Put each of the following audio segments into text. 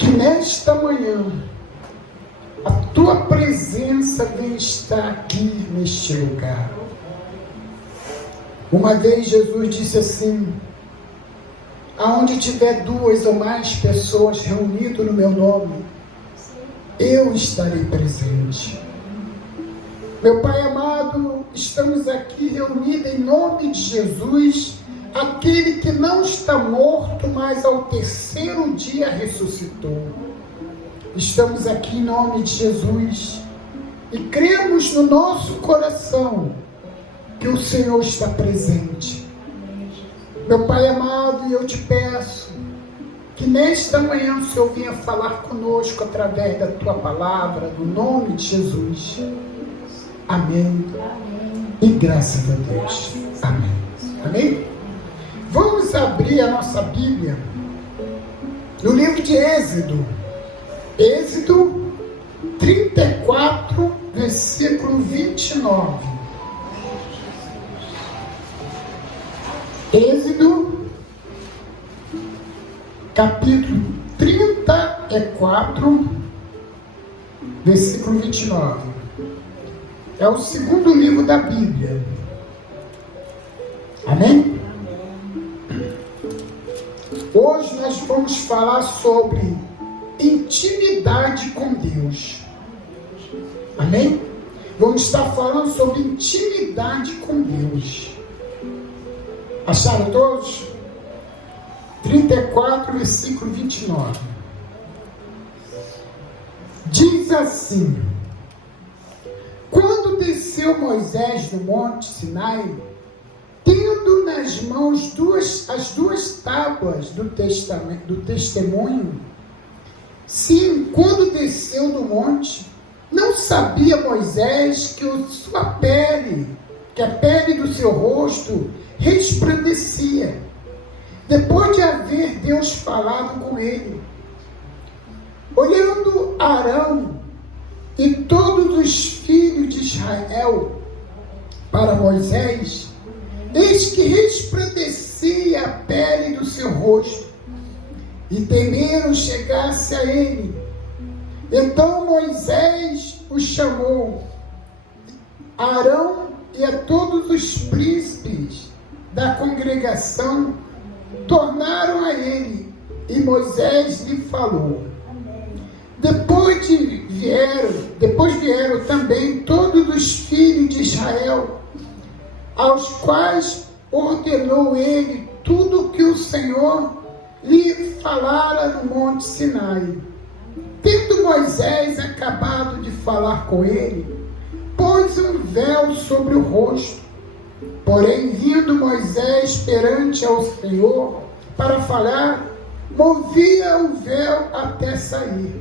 que nesta manhã a tua presença vem estar aqui neste lugar. Uma vez Jesus disse assim: aonde tiver 2 ou mais pessoas reunidas no meu nome, eu estarei presente. Meu Pai amado, estamos aqui reunidos em nome de Jesus, aquele que não está morto, mas ao 3º dia ressuscitou. Estamos aqui em nome de Jesus e cremos no nosso coração que o Senhor está presente. Meu Pai amado, eu te peço que nesta manhã o Senhor venha falar conosco através da tua palavra, no nome de Jesus. Amém. E graças a Deus. Amém. Amém? Vamos abrir a nossa Bíblia no livro de Êxodo. Êxodo 34, versículo 29. Êxodo, capítulo 34, versículo 29. É o 2º livro da Bíblia. Amém? Hoje nós vamos falar sobre intimidade com Deus. Amém? Vamos estar falando sobre intimidade com Deus. Acharam todos? 34, versículo 29. Diz assim: quando desceu Moisés do monte Sinai, tendo nas mãos as duas tábuas do testemunho, sim, quando desceu do monte, não sabia Moisés que a pele do seu rosto resplandecia, depois de haver Deus falado com ele. Olhando Arão e todos os filhos de Israel para Moisés, eis que resplandecia a pele do seu rosto, e temeram chegar-se a ele. Então Moisés o chamou, Arão e a todos os príncipes da congregação tornaram a ele, e Moisés lhe falou. Depois vieram também todos os filhos de Israel, aos quais ordenou ele tudo o que o Senhor lhe falara no monte Sinai. Tendo Moisés acabado de falar com ele, pôs um véu sobre o rosto. Porém, vindo Moisés perante ao Senhor para falar, movia o véu até sair.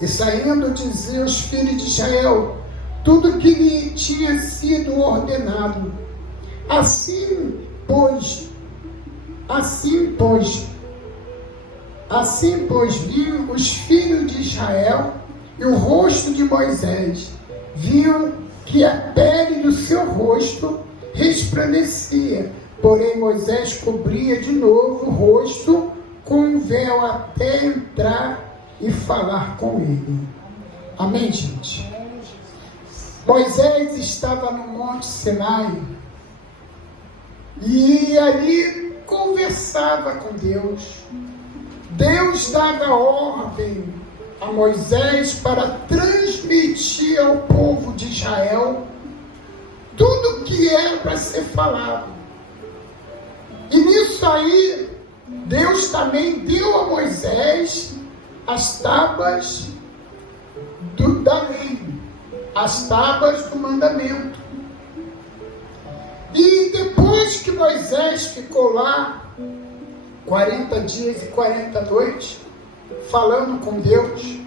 E saindo, dizia aos filhos de Israel tudo que lhe tinha sido ordenado. Assim, pois, viam os filhos de Israel e o rosto de Moisés, viam que a pele do seu rosto resplandecia, porém Moisés cobria de novo o rosto com um véu até entrar e falar com ele. Amém, gente? Moisés estava no monte Sinai e ali conversava com Deus. Deus dava ordem a Moisés para transmitir ao povo de Israel tudo o que era para ser falado. E nisso aí, Deus também deu a Moisés as tábuas da lei, as tábuas do mandamento. E depois que Moisés ficou lá 40 dias e 40 noites, falando com Deus,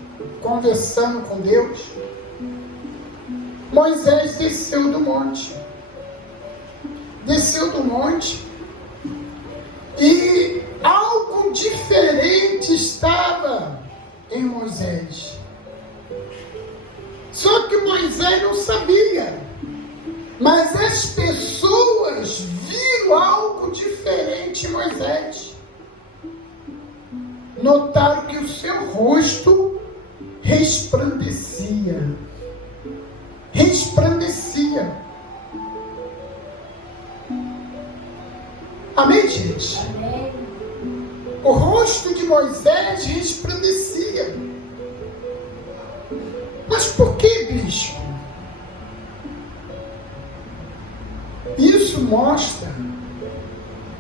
conversando com Deus, Moisés desceu do monte. E algo diferente estava em Moisés. Só que Moisés não sabia. Mas as pessoas viram algo diferente em Moisés. notaram que o seu rosto resplandecia. Resplandecia. Amém, gente? Amém. O rosto de Moisés resplandecia. Mas por que, bispo? Isso mostra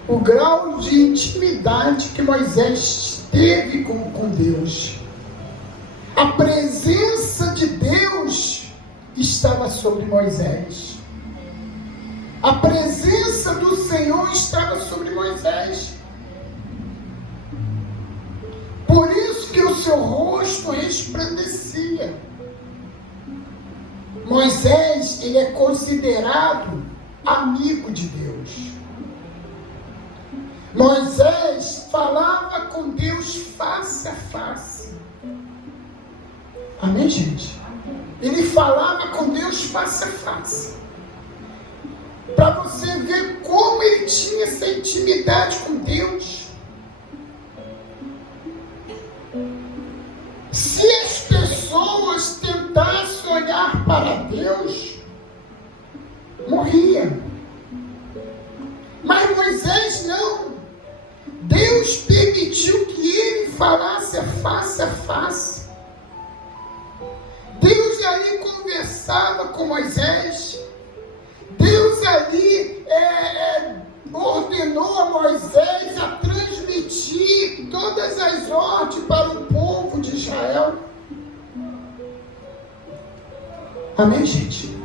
o grau de intimidade que Moisés teve com Deus. A presença de Deus estava sobre Moisés. A presença do Senhor estava sobre Moisés. Por isso que o seu rosto resplandecia. Moisés, ele é considerado amigo de Deus. Moisés falava com Deus face a face. Amém, gente? Ele falava com Deus face a face. Para você ver como ele tinha essa intimidade com Deus. Se as pessoas tentassem olhar para Deus, morria. Mas Moisés não. Deus permitiu que ele falasse face a face. Deus ali conversava com Moisés. Deus ali ordenou a Moisés a transmitir todas as ordens para o povo de Israel. Amém, gente?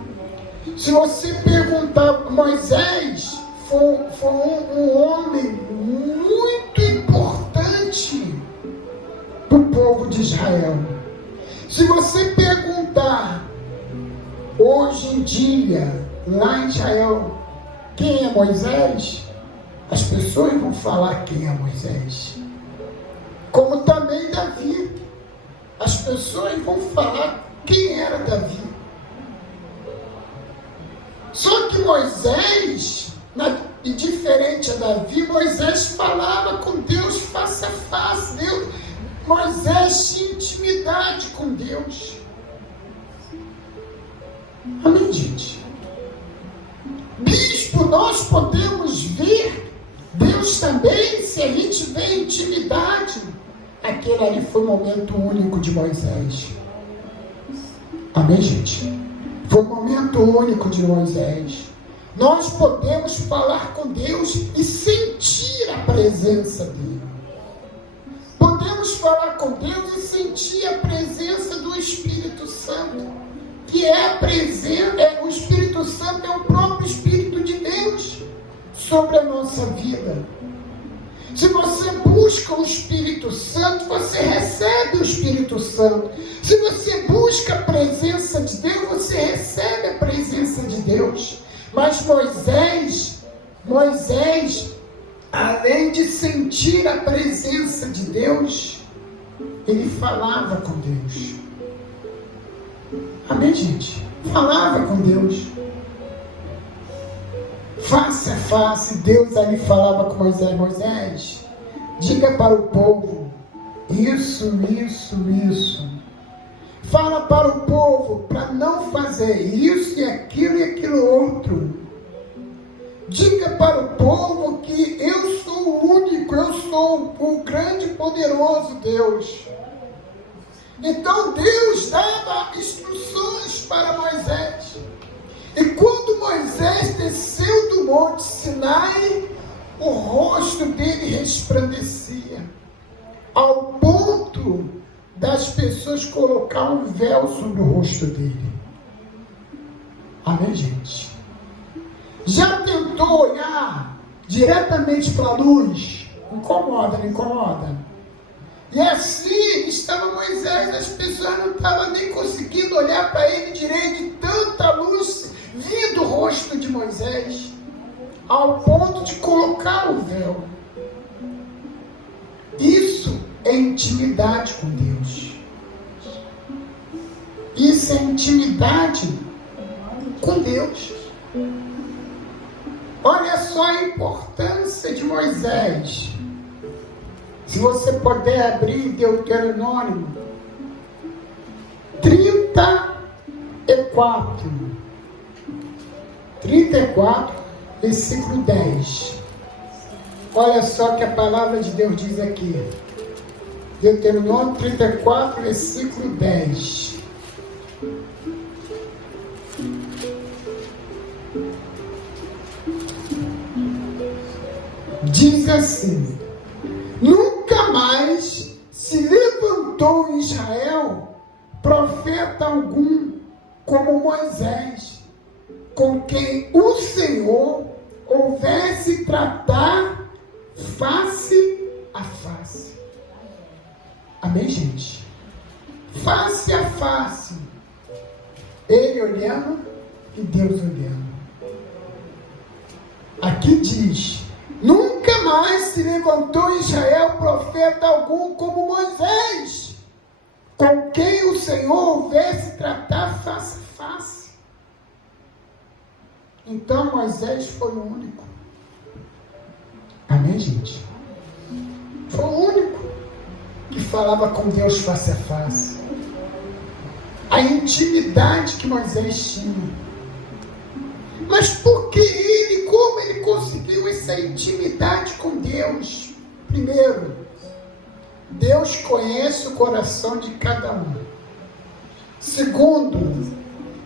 Se você perguntar, Moisés foi um homem muito importante para o povo de Israel. Se você perguntar, hoje em dia, lá em Israel, quem é Moisés? As pessoas vão falar quem é Moisés. Como também Davi. As pessoas vão falar quem era Davi. Só que Moisés, e diferente a Davi, Moisés falava com Deus face a face. Moisés tinha intimidade com Deus. Amém, gente? Bispo, nós podemos ver Deus também, se a gente vê intimidade. Aquele ali foi o momento único de Moisés. Amém, gente? Foi o momento único de Moisés. Nós podemos falar com Deus e sentir a presença dele. Podemos falar com Deus e sentir a presença do Espírito Santo, que é a presença, o Espírito Santo é o próprio Espírito de Deus sobre a nossa vida. Se você busca o Espírito Santo, você recebe o Espírito Santo. Se você busca a presença de Deus, você recebe a presença de Deus. Mas Moisés, além de sentir a presença de Deus, ele falava com Deus. Amém, gente? Falava com Deus. Face a face, Deus ali falava com Moisés. Moisés, diga para o povo, isso. Fala para o povo, para não fazer isso e aquilo outro. Diga para o povo que eu sou o único, eu sou o grande e poderoso Deus. Então Deus dava instruções para Moisés. E quando Moisés desceu do monte Sinai, o rosto dele resplandecia, ao ponto das pessoas colocar um véu sobre o rosto dele. Amém, gente? Já tentou olhar diretamente para a luz? Incomoda, não incomoda? E assim estava Moisés, as pessoas não estavam nem conseguindo olhar para ele direito, de tanta luz vinha do rosto de Moisés, ao ponto de colocar o véu. Isso é intimidade com Deus. Isso é intimidade com Deus. Olha só a importância de Moisés Se você puder abrir Deuteronômio 34, versículo 10. Olha só que a palavra de Deus diz aqui. Deuteronômio 34, versículo 10. Diz assim: nunca mais se levantou em Israel profeta algum como Moisés, com quem o Senhor houvesse tratar face a face. Amém, gente? Face a face. Ele olhando e Deus olhando. Aqui diz: nunca mais se levantou em Israel profeta algum como Moisés, com quem o Senhor houvesse tratar face a face. Então Moisés foi o único. Amém, gente? Foi o único que falava com Deus face a face. A intimidade que Moisés tinha. Mas por que ele, como ele conseguiu essa intimidade com Deus? Primeiro, Deus conhece o coração de cada um. Segundo,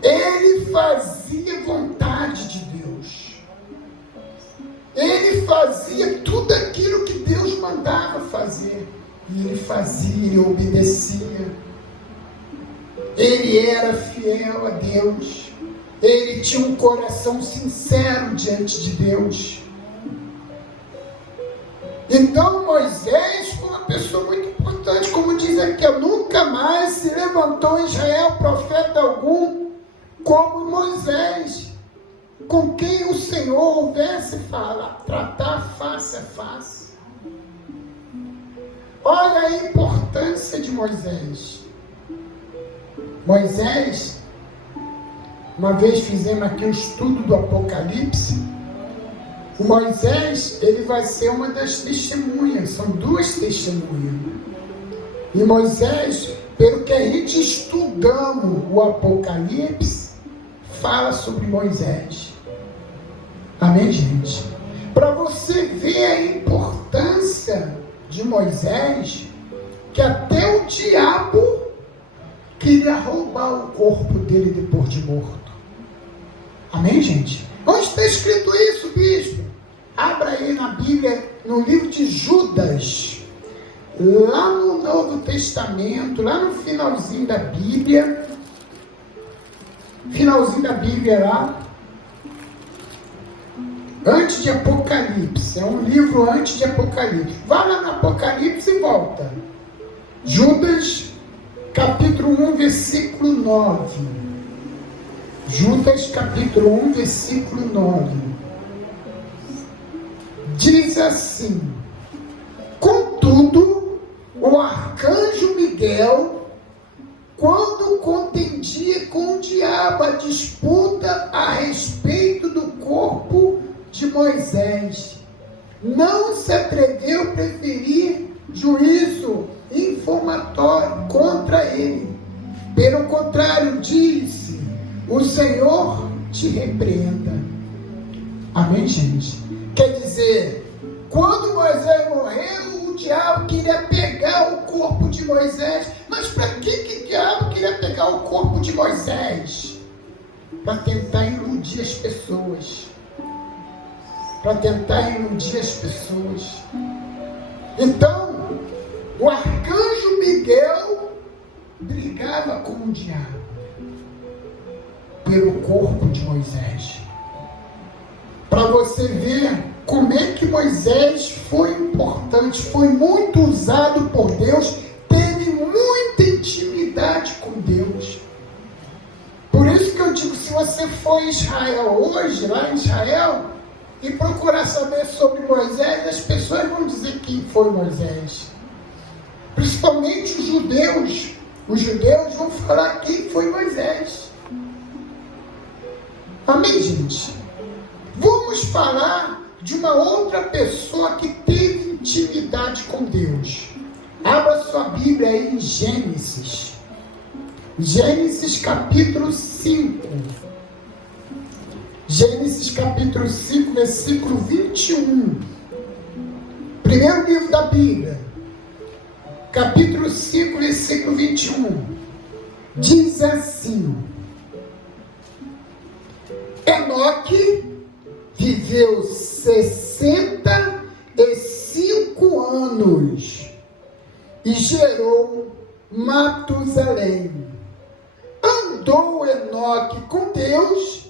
ele fazia vontade de Deus. Ele fazia tudo aquilo que Deus mandava fazer. E ele fazia, ele obedecia. Ele era fiel a Deus. Ele tinha um coração sincero diante de Deus. Então Moisés foi uma pessoa muito importante, como diz aqui, nunca mais se levantou em Israel profeta algum como Moisés, com quem o Senhor houvesse tratar face a face. Olha a importância de Moisés. Moisés, uma vez fizemos aqui o estudo do Apocalipse. O Moisés, ele vai ser uma das testemunhas, são duas testemunhas. E Moisés, pelo que a gente estudamos o Apocalipse, fala sobre Moisés. Amém, gente? Para você ver a importância de Moisés, que até o diabo queria roubar o corpo dele depois de morto. Amém, gente? Onde está escrito isso, bispo? Abra aí na Bíblia, no livro de Judas, lá no Novo Testamento, lá no finalzinho da Bíblia, lá, antes de Apocalipse, é um livro antes de Apocalipse. Vá lá no Apocalipse e volta. Judas, capítulo 1, versículo 9. Judas, capítulo 1, versículo 9. Diz assim: contudo, o arcanjo Miguel, quando contendia com o diabo a disputa a respeito do corpo de Moisés, não se atreveu a preferir juízo informatório contra ele. Pelo contrário, disse: o Senhor te repreenda. Amém, gente? Quer dizer, quando Moisés morreu, o diabo queria pegar o corpo de Moisés. Mas para que o diabo queria pegar o corpo de Moisés? Para tentar iludir as pessoas. Então, o arcanjo Miguel brigava com o diabo pelo corpo de Moisés. Para você ver como é que Moisés foi importante, foi muito usado por Deus, teve muita intimidade com Deus. Por isso que eu digo, se você for em Israel hoje, lá em Israel, e procurar saber sobre Moisés, as pessoas vão dizer quem foi Moisés. Principalmente os judeus. Os judeus vão falar quem foi Moisés. Amém, gente? Vamos falar de uma outra pessoa que teve intimidade com Deus. Abra sua Bíblia aí em Gênesis. Gênesis capítulo 5. Gênesis capítulo 5, versículo 21. Primeiro livro da Bíblia. Capítulo 5, versículo 21. Diz assim: Enoque viveu 65 anos e gerou Matusalém. Andou Enoque com Deus,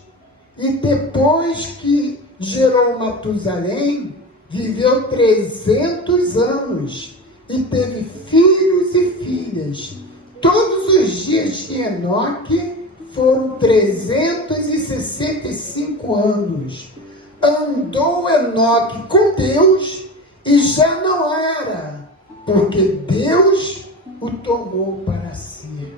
e depois que gerou Matusalém, viveu 300 anos e teve filhos e filhas. Todos os dias de Enoque foram 365 anos. Andou Enoque com Deus e já não era, porque Deus o tomou para si.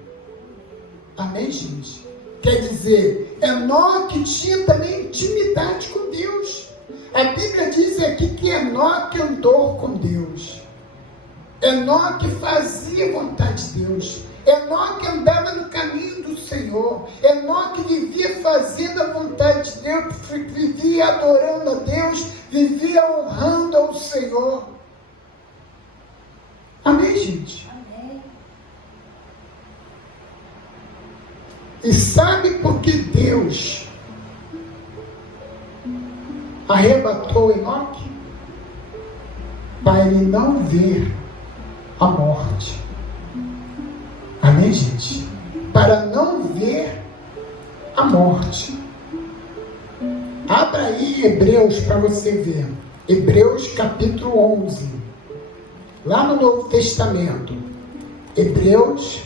Amém, gente? Quer dizer, Enoque tinha também intimidade com Deus. A Bíblia diz aqui que Enoque andou com Deus. Enoque fazia a vontade de Deus. Enoque andava no caminho do Senhor. Enoque vivia fazendo a vontade de Deus, vivia adorando a Deus, vivia honrando ao Senhor. Amém, gente? Amém. E sabe por que Deus arrebatou Enoque? Para ele não ver a morte. Amém, gente? Para não ver a morte. Abra aí Hebreus para você ver. Hebreus capítulo 11. Lá no Novo Testamento. Hebreus,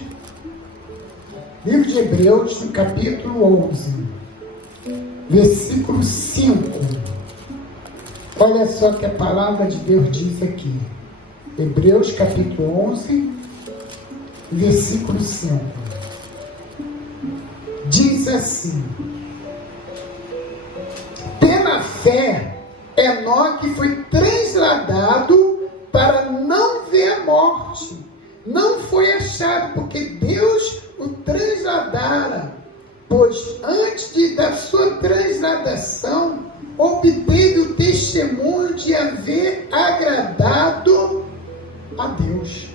livro de Hebreus, no capítulo 11. Versículo 5. Olha só que a palavra de Deus diz aqui. Hebreus capítulo 11, versículo 5. Diz assim: pela fé, Enoque foi trasladado para não ver a morte. Não foi achado, porque Deus o trasladara. Pois antes da sua transladação, obteve o testemunho de haver agradado a Deus.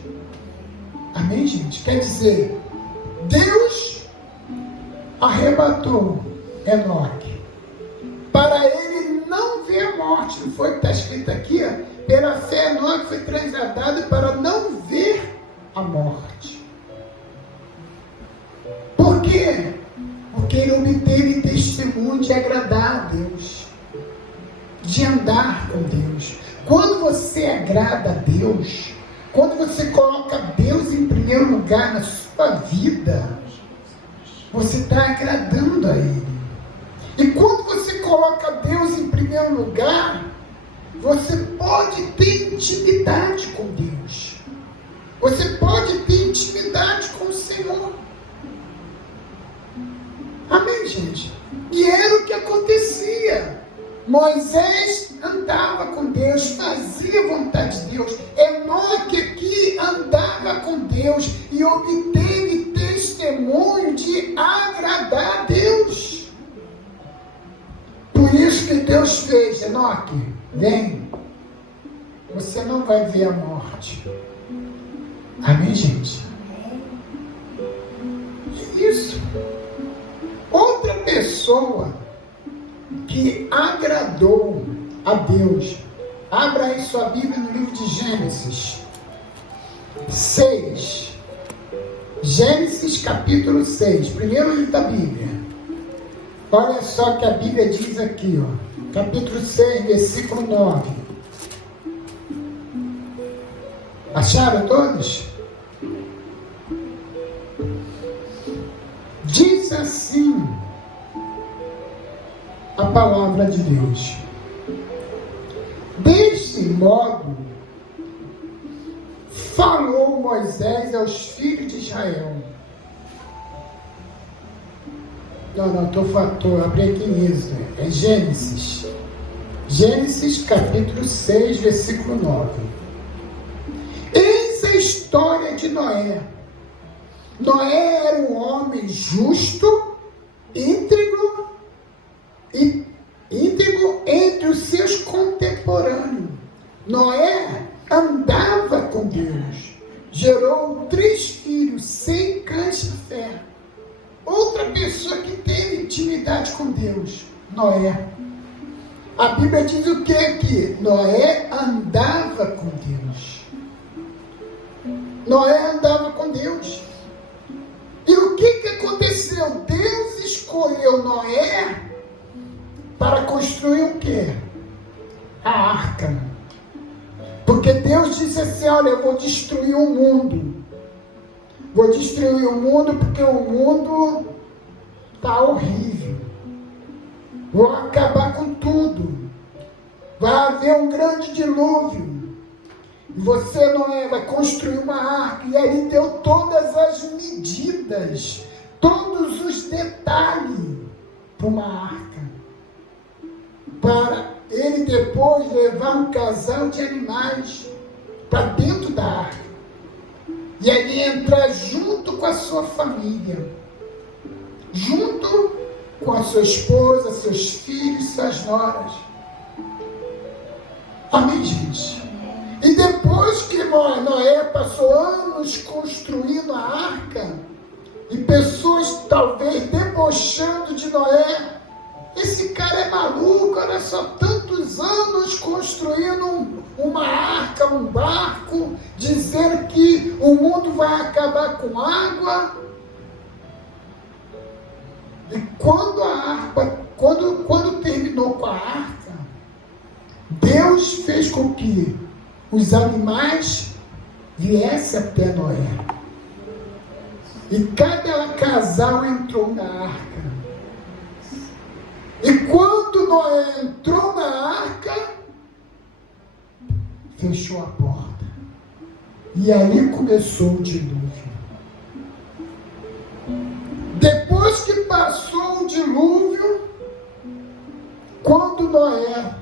Amém, gente? Quer dizer, Deus arrebatou Enoque para ele não ver a morte. Não foi o que está escrito aqui? Ó? Pela fé, Enoque foi trasladado para não ver a morte. Por quê? Porque ele obteve testemunho de agradar a Deus, de andar com Deus. Quando você agrada a Deus, quando você coloca Deus em primeiro lugar na sua vida, você está agradando a Ele. E quando você coloca Deus em primeiro lugar, você pode ter intimidade com Deus. Você pode ter intimidade com o Senhor. Amém, gente? E era o que acontecia. Moisés andava com Deus, fazia a vontade de Deus. Enoque aqui andava com Deus e obteve testemunho de agradar a Deus. Por isso que Deus fez: Enoque, vem, você não vai ver a morte. Amém, gente? Isso. Outra pessoa que agradou a Deus. Abra aí sua Bíblia no livro de Gênesis 6. Gênesis capítulo 6. Primeiro livro da Bíblia. Olha só que a Bíblia diz aqui, ó. Capítulo 6, versículo 9. Acharam todos? Diz assim a palavra de Deus: deste modo falou Moisés aos filhos de Israel. Estou abri aqui nisso. É Gênesis. Gênesis capítulo 6, versículo 9. de Noé. Noé era um homem justo, íntegro entre os seus contemporâneos. Noé andava com Deus, gerou 3 filhos sem cães de fé. Outra pessoa que teve intimidade com Deus, Noé. A Bíblia diz o que aqui? Noé andava com Deus. Noé andava com Deus. E o que aconteceu? Deus escolheu Noé para construir o quê? A arca. Porque Deus disse assim, olha, eu vou destruir o mundo. Vou destruir o mundo porque o mundo está horrível. Vou acabar com tudo. Vai haver um grande dilúvio. E você, Noé, vai construir uma arca. E aí deu todas as medidas, todos os detalhes para uma arca. Para ele depois levar um casal de animais para dentro da arca. E aí entrar junto com a sua família. Junto com a sua esposa, seus filhos, suas noras. Amém, gente? E depois que Noé passou anos construindo a arca, e pessoas talvez debochando de Noé, esse cara é maluco, olha só, tantos anos construindo uma arca, um barco, dizendo que o mundo vai acabar com água. E quando terminou com a arca, Deus fez com que os animais viessem até Noé. E cada casal entrou na arca. E quando Noé entrou na arca, fechou a porta. E ali começou o dilúvio. Depois que passou o dilúvio, quando Noé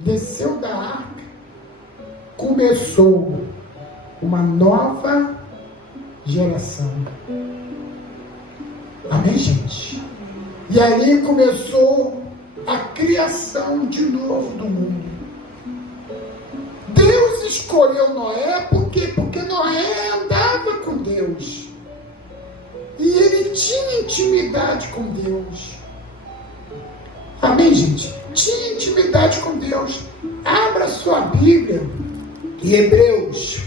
desceu da arca, começou uma nova geração. Amém, gente? E ali começou a criação de novo do mundo. Deus escolheu Noé, por quê? Porque Noé andava com Deus. E ele tinha intimidade com Deus. Amém, gente? Tinha intimidade com Deus. Abra sua Bíblia em Hebreus.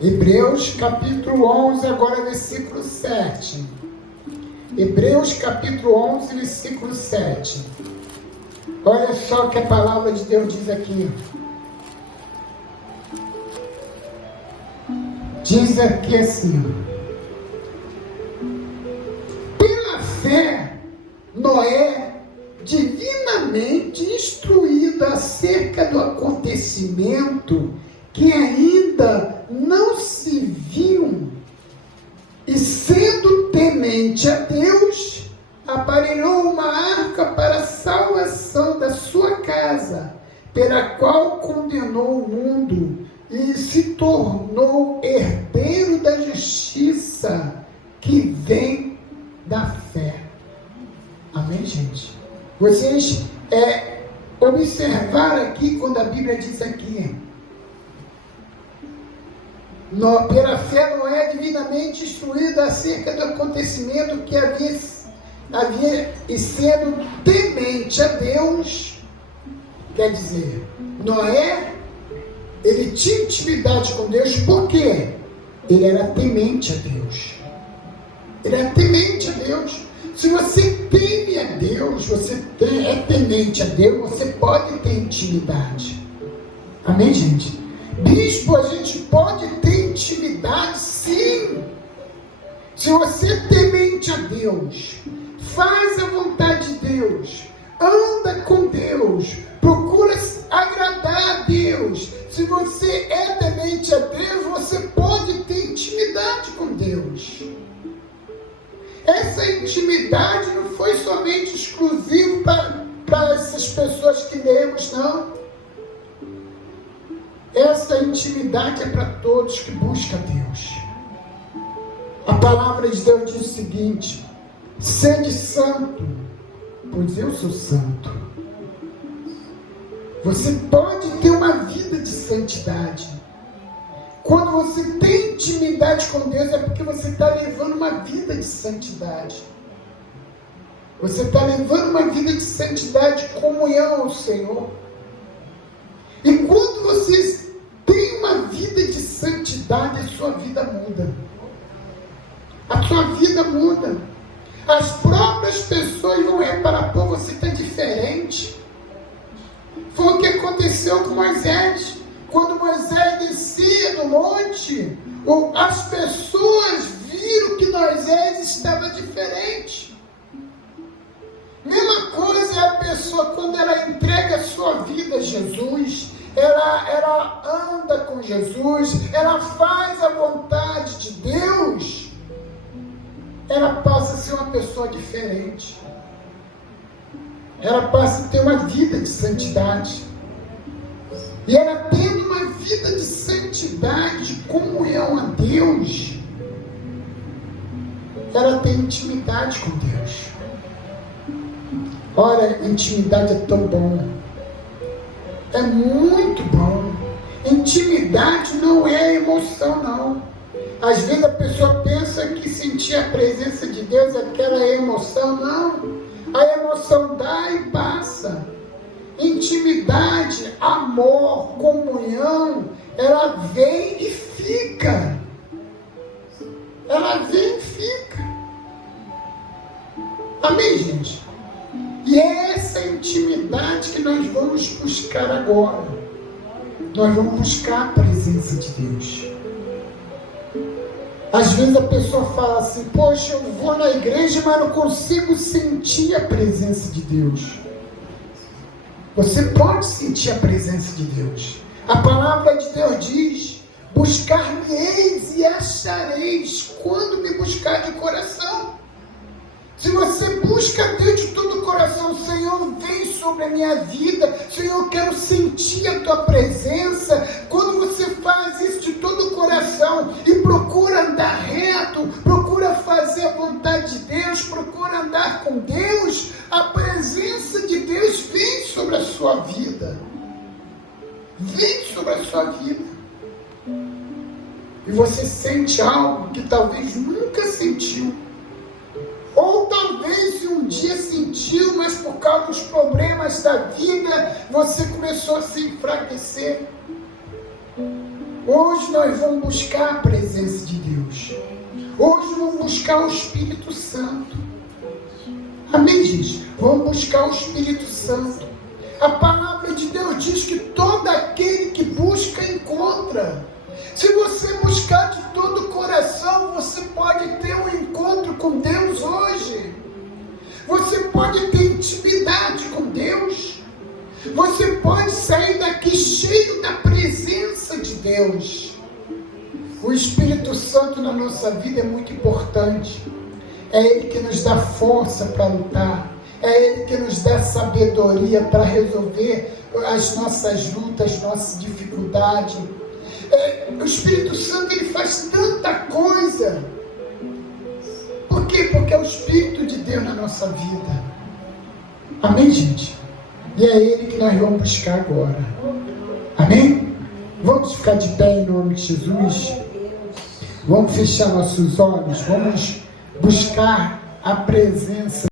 Hebreus capítulo 11, agora versículo 7. Hebreus capítulo 11, versículo 7. Olha só o que a palavra de Deus diz aqui. Diz aqui assim: pela fé, Noé, divinamente instruído acerca do acontecimento que ainda não se viu, e sendo temente a Deus, aparelhou uma arca para a salvação da sua casa, pela qual condenou o mundo e se tornou herdeiro da justiça que vem da fé. Amém, gente? Vocês observaram aqui quando a Bíblia diz aqui: pela fé Noé divinamente instruído acerca do acontecimento que havia e sendo temente a Deus. Quer dizer, Noé, ele tinha intimidade com Deus, por quê? Ele era temente a Deus. Ele era temente a Deus. Se você teme a Deus, você é temente a Deus, você pode ter intimidade. Amém, gente? Bispo, a gente pode ter intimidade, sim. Se você é temente a Deus, faz a vontade de Deus, anda com Deus, procura agradar a Deus. Se você é temente a Deus, você pode ter intimidade com Deus. Essa intimidade não foi somente exclusiva para essas pessoas que lemos, não. Essa intimidade é para todos que buscam Deus. A palavra de Deus diz o seguinte: sede santo, pois eu sou santo. Você pode ter uma vida de santidade. Quando você tem intimidade com Deus, é porque você está levando uma vida de santidade. Você está levando uma vida de santidade, de comunhão ao Senhor. E quando você tem uma vida de santidade, a sua vida muda. A sua vida muda. As próprias pessoas vão reparar: pô, você está diferente. Foi o que aconteceu com Moisés. Quando Moisés descia do monte, as pessoas viram que Moisés estava diferente. Mesma coisa é a pessoa quando ela entrega a sua vida a Jesus, ela anda com Jesus, ela faz a vontade de Deus, ela passa a ser uma pessoa diferente. Ela passa a ter uma vida de santidade. E ela tendo uma vida de santidade, de comunhão a Deus, ela tem intimidade com Deus. Olha, intimidade é tão bom. É muito bom. Intimidade não é emoção, não. Às vezes a pessoa pensa que sentir a presença de Deus é aquela emoção. Não. A emoção dá e passa. Intimidade, amor, comunhão, ela vem e fica. Ela vem e fica. Amém, gente? E é essa intimidade que nós vamos buscar agora. Nós vamos buscar a presença de Deus. Às vezes a pessoa fala assim: poxa, eu vou na igreja, mas não consigo sentir a presença de Deus. Você pode sentir a presença de Deus. A palavra de Deus diz: buscar-me-eis e achareis, quando me buscar de coração. Se você busca Deus de todo o coração: Senhor, vem sobre a minha vida, Senhor, eu quero sentir a tua presença. Quando você faz isso de todo o coração e procura andar reto, procura fazer a vontade de Deus, procura andar com Deus, a presença de Deus vem sobre a sua vida. Vem sobre a sua vida. E você sente algo que talvez nunca sentiu. Ou talvez um dia sentiu, mas por causa dos problemas da vida, você começou a se enfraquecer. Hoje nós vamos buscar a presença de Deus. Hoje vamos buscar o Espírito Santo. Amém, gente? Vamos buscar o Espírito Santo. A palavra de Deus diz que todo aquele que busca, encontra. Se você buscar de todo o coração, você pode ter um encontro com Deus hoje. Você pode ter intimidade com Deus. Você pode sair daqui cheio da presença de Deus. O Espírito Santo na nossa vida é muito importante. É Ele que nos dá força para lutar. É Ele que nos dá sabedoria para resolver as nossas lutas, nossas dificuldades. O Espírito Santo, ele faz tanta coisa. Por quê? Porque é o Espírito de Deus na nossa vida. Amém, gente? E é Ele que nós vamos buscar agora. Amém? Vamos ficar de pé em nome de Jesus. Vamos fechar nossos olhos. Vamos buscar a presença